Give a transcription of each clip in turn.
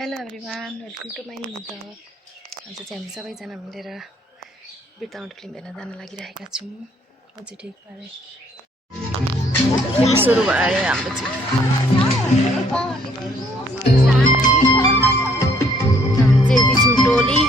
Hello everyone, welcome to my new blog. आज चाहिँ हामी सबैजना मिलेर बिर्ताउट फिल्म हेर्न जान लागिरहेका छौँ। अझै ठिक पारे फिल्म सुरु भयो हाम्रो चाहिँ। यति छौँ टोली।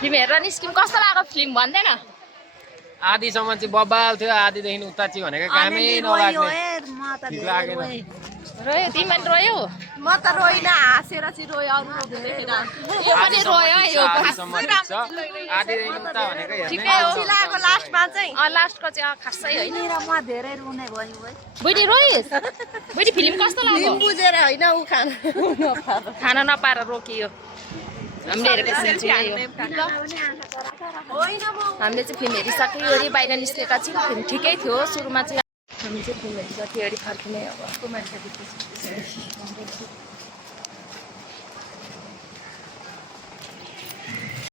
तिमी हेरेर निस्किम कस्तो लाग्यो फिल्म भन्दैन? आधीसम्म चाहिँ बबाल थियो, आधीदेखि उता चाहिँ भनेको कामै नलाग्ने ठिक लागेन। रोयो तिमी पनि रोयो? म त रोइन, हाँसेर चाहिँ रोयो। यो पनि रोयो। यो आधीसम्म ठिक छ, आधीदेखि उता भनेको ठिकै हो। लागेको लास्टमा चाहिँ लास्टको चाहिँ खासै होइन। म धेरै रुने भयो। बुढी रोइस्? बुढी फिल्म कस्तो लाग्यो? बुझेर होइन उ खाना नपाएर रोकियो। हामीले हेरेको हामीले चाहिँ फिल्म हेरिसक्यो अरे बाहिर निस्केका छौँ। फिल्म ठिकै थियो सुरुमा चाहिँ। हामी चाहिँ फिल्म हेरिसक्यो अरे फर्किने अब।